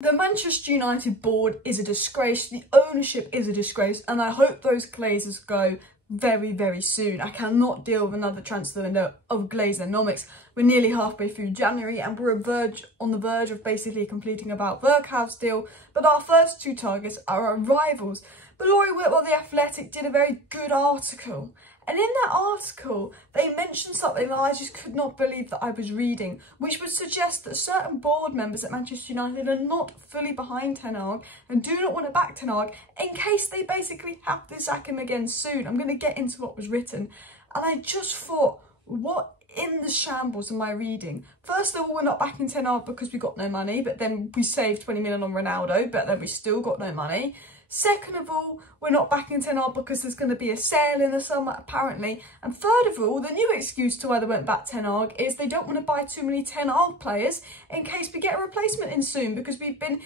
The Manchester United board is a disgrace, the ownership is a disgrace, and I hope those Glazers go very, very soon. I cannot deal with another transfer window of Glazer-nomics. We're nearly halfway through January and we're on the verge of basically completing about Berghaus deal, but our first two targets are our rivals. But Laurie Whitwell, The Athletic, did a very good article. And in that article, they mentioned something that I just could not believe that I was reading, which would suggest that certain board members at Manchester United are not fully behind Ten Hag and do not want to back Ten Hag in case they basically have to sack him again soon. I'm going to get into what was written. And I just thought, what in the shambles am I reading? First of all, we're not backing Ten Hag because we got no money, but then we saved 20 million on Ronaldo, but then we still got no money. Second of all, we're not backing Ten Hag because there's going to be a sale in the summer, apparently. And third of all, the new excuse to why they won't back Ten Hag is they don't want to buy too many Ten Hag players in case we get a replacement in soon, because we've been,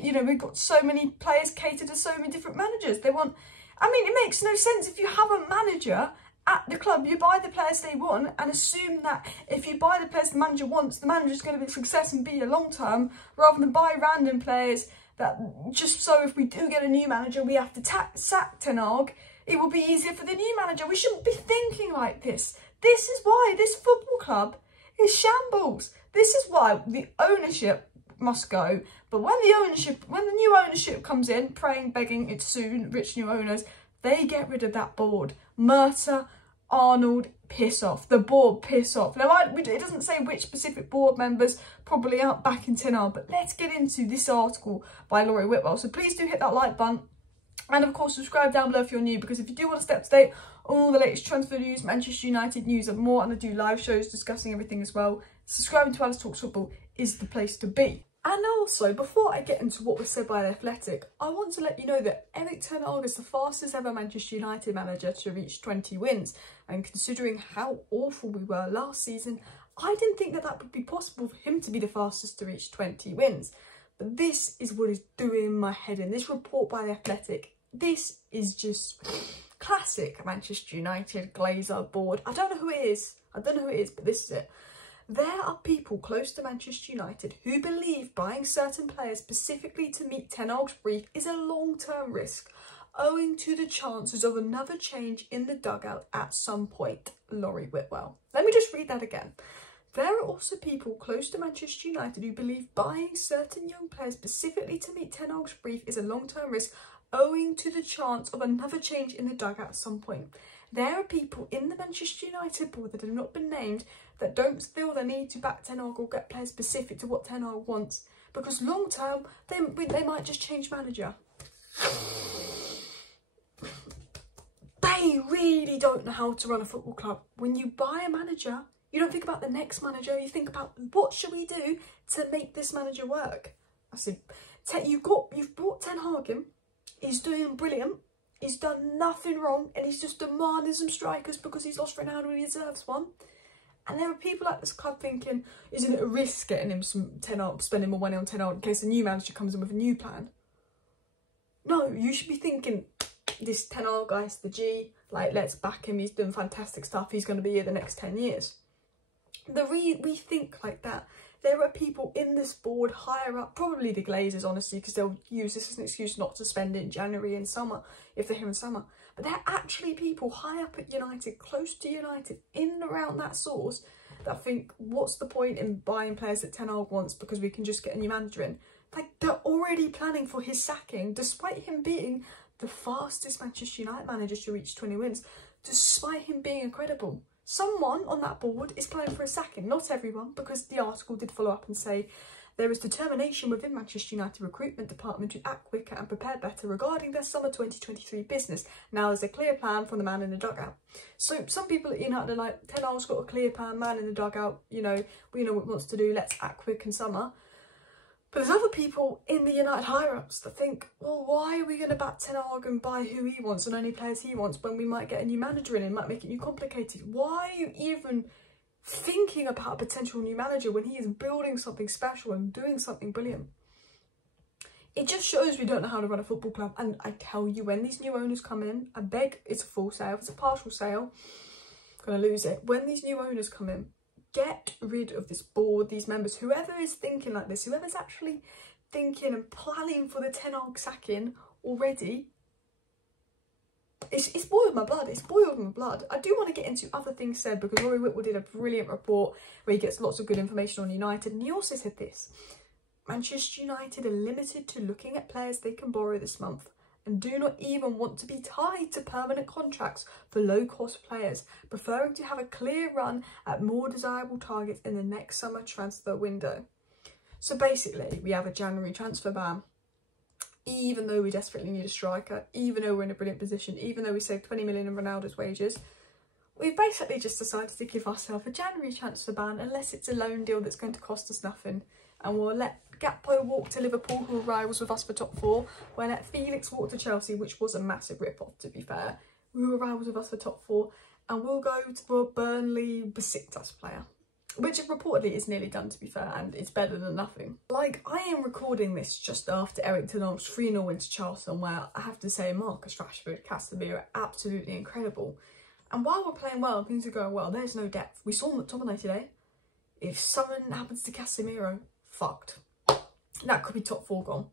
you know, we've got so many players catered to so many different managers. They want, I mean, it makes no sense. If you have a manager at the club, you buy the players they want and assume that if you buy the players the manager wants, the manager's going to be a success and be a long term, rather than buy random players that just so if we do get a new manager, we have to sack Ten Hag. It will be easier for the new manager. We shouldn't be thinking like this. This is why this football club is shambles. This is why the ownership must go. But when the new ownership comes in, praying, begging, it's soon, rich new owners, they get rid of that board. Murta, Arnold, piss off. The board, piss off. Now, it doesn't say which specific board members probably aren't back in Ten Hag, but let's get into this article by Laurie Whitwell. So please do hit that like button. And of course, subscribe down below if you're new, because if you do want to stay up to date on all the latest transfer news, Manchester United news and more, and I do live shows discussing everything as well, subscribing to Alice Talks Football is the place to be. And also, before I get into what was said by The Athletic, I want to let you know that Erik Ten Hag is the fastest ever Manchester United manager to reach 20 wins. And considering how awful we were last season, I didn't think that that would be possible for him to be the fastest to reach 20 wins. But this is what is doing my head in. This report by The Athletic, this is just classic Manchester United Glazer board. I don't know who it is, but this is it. There are people close to Manchester United who believe buying certain players specifically to meet Ten Hag's brief is a long-term risk, owing to the chances of another change in the dugout at some point. Laurie Whitwell. Let me just read that again. There are also people close to Manchester United who believe buying certain young players specifically to meet Ten Hag's brief is a long-term risk, owing to the chance of another change in the dugout at some point. There are people in the Manchester United board that have not been named that don't feel the need to back Ten Hag or get players specific to what Ten Hag wants, because long term they might just change manager. They really don't know how to run a football club. When you buy a manager, you don't think about the next manager, you think about what should we do to make this manager work. I said, you've brought Ten Hag in, he's doing brilliant. He's done nothing wrong and he's just demanding some strikers because he's lost Ronaldo and he deserves one. And there are people at this club thinking, isn't it a risk getting him some Ten Hag, spending more money on Ten Hag in case a new manager comes in with a new plan? No, you should be thinking, this Ten Hag guy's the G, like, let's back him, he's doing fantastic stuff, he's going to be here the next 10 years. We think like that. There are people in this board higher up, probably the Glazers, honestly, because they'll use this as an excuse not to spend in January and summer, if they're here in summer. But there are actually people high up at United, close to United, in and around that source, that think, what's the point in buying players that Ten Hag wants because we can just get a new manager in? Like, they're already planning for his sacking, despite him being the fastest Manchester United manager to reach 20 wins, despite him being incredible. Someone on that board is planning for a sacking, not everyone, because the article did follow up and say there is determination within Manchester United recruitment department to act quicker and prepare better regarding their summer 2023 business. Now there's a clear plan from the man in the dugout. So some people at United are like, Ten Hag's got a clear plan, man in the dugout, you know, we know what he wants to do, let's act quick in summer. But there's other people in the United higher-ups that think, well, why are we going to back Ten Hag and buy who he wants and only players he wants when we might get a new manager in and might make it new complicated? Why are you even thinking about a potential new manager when he is building something special and doing something brilliant? It just shows we don't know how to run a football club. And I tell you, when these new owners come in, I beg, it's a full sale, if it's a partial sale, I'm going to lose it. When these new owners come in, get rid of this board, these members, whoever is thinking like this, whoever's actually thinking and planning for the Ten Hag sacking already. It's boiled my blood. It's boiled my blood. I do want to get into other things said, because Rory Whitwell did a brilliant report where he gets lots of good information on United, and he also said this: Manchester United are limited to looking at players they can borrow this month and do not even want to be tied to permanent contracts for low-cost players, preferring to have a clear run at more desirable targets in the next summer transfer window. So basically, we have a January transfer ban. Even though we desperately need a striker, even though we're in a brilliant position, even though we saved 20 million in Ronaldo's wages, we've basically just decided to give ourselves a January transfer ban, unless it's a loan deal that's going to cost us nothing. And we'll let Gakpo walk to Liverpool, who are rivals with us for top 4. We'll let Felix walk to Chelsea, which was a massive rip-off, to be fair, who are rivals with us for top 4. And we'll go to a Burnley Besiktas player, which reportedly is nearly done, to be fair, and it's better than nothing. Like, I am recording this just after Erik Ten Hag's 3-0 win to Chartlon, where I have to say Marcus Rashford, Casemiro are absolutely incredible. And while we're playing well, things are going well, there's no depth. We saw McTominay today. If something happens to Casemiro, fucked. That could be top 4 gone.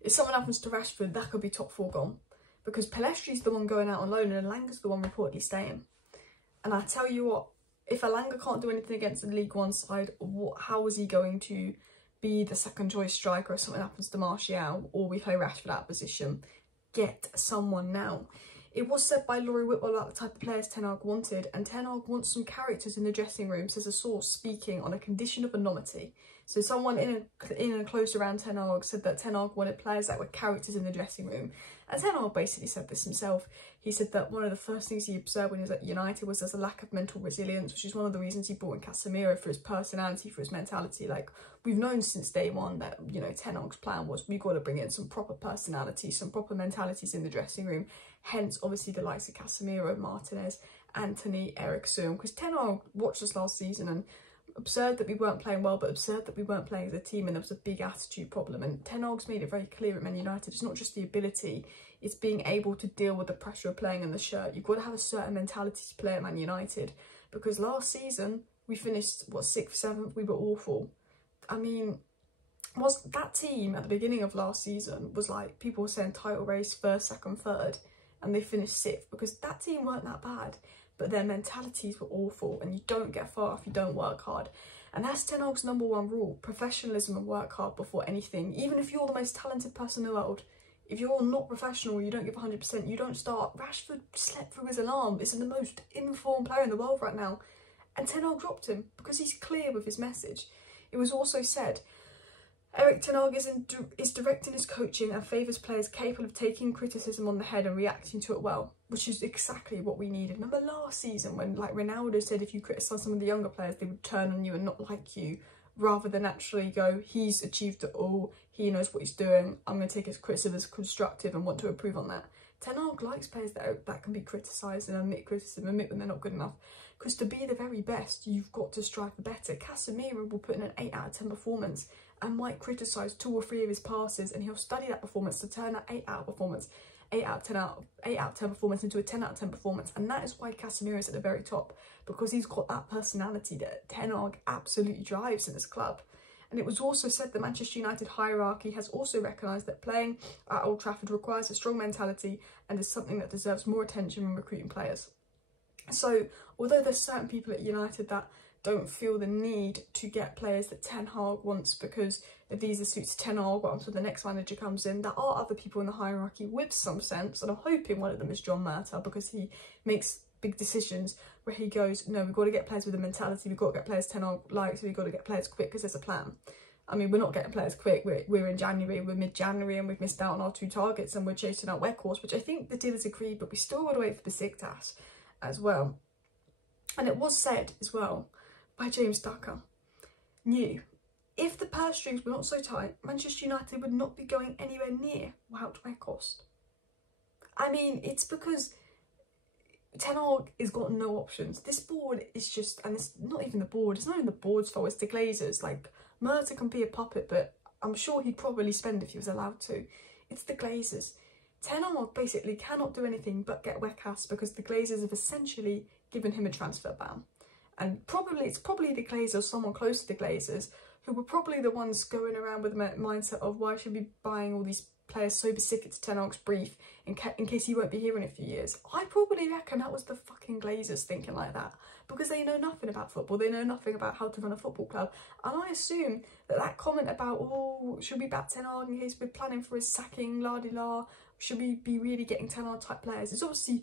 If something happens to Rashford, that could be top 4 gone. Because Pelestri's the one going out on loan and Elanga's the one reportedly staying. And I tell you what, if Elanga can't do anything against the League One side, how is he going to be the second choice striker if something happens to Martial or we play Rashford out of position? Get someone now. It was said by Rory Whitwell about the type of players Ten Hag wanted, and Ten Hag wants some characters in the dressing room, says a source speaking on a condition of anonymity. So someone in and close around Ten Hag said that Ten Hag wanted players that were characters in the dressing room. And Ten Hag basically said this himself. He said that one of the first things he observed when he was at United was there's a lack of mental resilience, which is one of the reasons he brought in Casemiro, for his personality, for his mentality. Like, we've known since day one that, you know, Ten Hag's plan was we've got to bring in some proper personality, some proper mentalities in the dressing room. Hence, obviously, the likes of Casemiro, Martinez, Anthony, Eriksen. Because Ten Hag watched us last season and observed that we weren't playing well, but observed that we weren't playing as a team, and there was a big attitude problem. And Ten Hag's made it very clear at Man United, it's not just the ability, it's being able to deal with the pressure of playing in the shirt. You've got to have a certain mentality to play at Man United, because last season we finished, what, 6th, 7th, we were awful. I mean, was that team at the beginning of last season was like, people were saying title race, 1st, 2nd, 3rd, and they finished 6th, because that team weren't that bad, but their mentalities were awful, and you don't get far if you don't work hard. And that's Ten Hag's #1 rule: professionalism and work hard before anything. Even if you're the most talented person in the world, if you're not professional, you don't give 100%, you don't start. Rashford slept through his alarm. He's the most informed player in the world right now, and Ten Hag dropped him because he's clear with his message. It was also said, Erik Ten Hag is directing his coaching and favours players capable of taking criticism on the head and reacting to it well, which is exactly what we needed. Remember last season when, like, Ronaldo said if you criticise some of the younger players, they would turn on you and not like you, rather than actually go, he's achieved it all, he knows what he's doing, I'm going to take his criticism as constructive and want to improve on that. Ten Hag likes players that can be criticised and admit criticism, admit when they're not good enough. Because to be the very best, you've got to strive for better. Casemiro will put in an 8 out of 10 performance and might criticise 2 or 3 of his passes, and he'll study that performance to turn that 8 out of 10 performance into a 10 out of 10 performance. And that is why Casemiro is at the very top, because he's got that personality that Ten Hag absolutely drives in his club. And it was also said the Manchester United hierarchy has also recognised that playing at Old Trafford requires a strong mentality and is something that deserves more attention when recruiting players. So although there's certain people at United that don't feel the need to get players that Ten Hag wants because the visa suits Ten Hag until the next manager comes in, there are other people in the hierarchy with some sense, and I'm hoping one of them is John Murtough, because he makes big decisions where he goes, no, we've got to get players with a mentality, we've got to get players Ten Hag likes, we've got to get players quick because there's a plan. I mean, we're not getting players quick, we're in January, we're mid-January, and we've missed out on our 2 targets, and we're chasing out Weghorst, which I think the deal is agreed, but we still got to wait for Besiktas as well. And it was said as well by James Ducker, knew if the purse strings were not so tight, Manchester United would not be going anywhere near Wout Weghorst. I mean, it's because Ten Hag has got no options. This board is just, and it's not even the board, it's not even the board's fault, it's the Glazers. Like, Murtough can be a puppet, but I'm sure he'd probably spend if he was allowed to. It's the Glazers. Ten Hag basically cannot do anything but get Weghorst because the Glazers have essentially given him a transfer ban. And it's probably the Glazers, someone close to the Glazers, who were probably the ones going around with the mindset of why should we be buying all these players so specific to Ten Hag's brief in case he won't be here in a few years. I probably reckon that was the fucking Glazers thinking like that, because they know nothing about football, they know nothing about how to run a football club. And I assume that that comment about, oh, should we back Ten Hag in case we're planning for his sacking, la-di-la, should we be really getting Ten Hag type players, it's obviously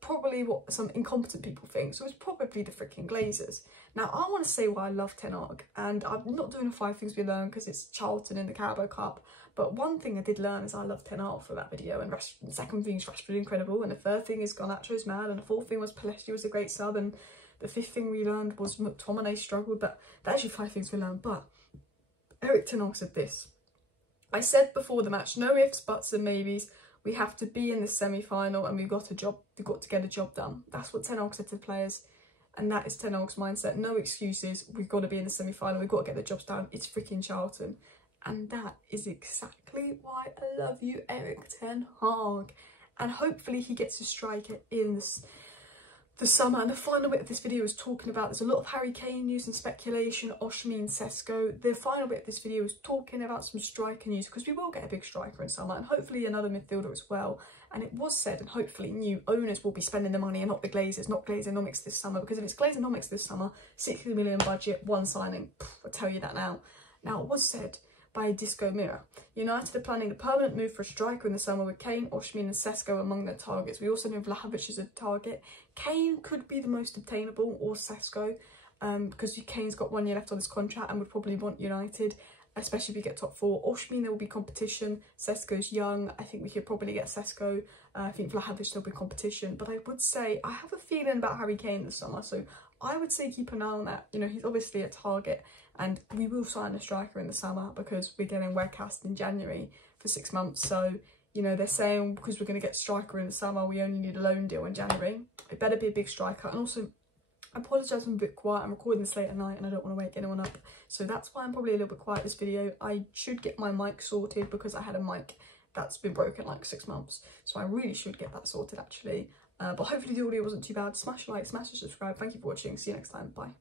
probably what some incompetent people think, so it's probably the freaking Glazers. Now, I want to say why I love Ten Hag, and I'm not doing the 5 things we learned because it's Charlton in the Carabao Cup, but one thing I did learn is I love Ten Hag for that video, and the second thing is Rashford incredible, and the third thing is Garnacho's mad, and the fourth thing was Palestra was a great sub, and the fifth thing we learned was McTominay struggled, but that's actually 5 things we learned. But Erik Ten Hag said this: I said before the match, no ifs, buts and maybes, we have to be in the semi-final and we've got to get a job done. That's what Ten Hag said to the players, and that is Ten Hag's mindset. No excuses, we've got to be in the semi-final, we've got to get the jobs done. It's freaking Charlton. And that is exactly why I love you, Erik Ten Hag. And hopefully he gets a striker in the summer. And the final bit of this video is talking about, there's a lot of Harry Kane news and speculation, Oshmi and Sesko. The final bit of this video is talking about some striker news, because we will get a big striker in summer, and hopefully another midfielder as well. And it was said, and hopefully new owners will be spending the money and not the Glazers, not Glazeronomics this summer, because if it's Glazeronomics this summer, 60 million budget, 1 signing, I'll tell you that now. Now, it was said by Disco Mirror, United are planning a permanent move for a striker in the summer with Kane, Oshmi and Sesko among their targets. We also know Vlahovic is a target. Kane could be the most obtainable, or Sesko, because Kane's got 1 year left on his contract and would probably want United, especially if we get top 4. Oshmi, there will be competition. Sesko's young. I think we could probably get Sesko. I think Vlahovic there'll be competition. But I would say, I have a feeling about Harry Kane this summer, so I would say keep an eye on that. He's obviously a target, and we will sign a striker in the summer because we're getting Webcast in January for 6 months. So, they're saying because we're going to get striker in the summer, we only need a loan deal in January. It better be a big striker. And also, I apologise, I'm a bit quiet. I'm recording this late at night and I don't want to wake anyone up. So that's why I'm probably a little bit quiet this video. I should get my mic sorted because I had a mic that's been broken like 6 months. So I really should get that sorted actually. But hopefully the audio wasn't too bad. Smash a like, smash a subscribe. Thank you for watching. See you next time. Bye.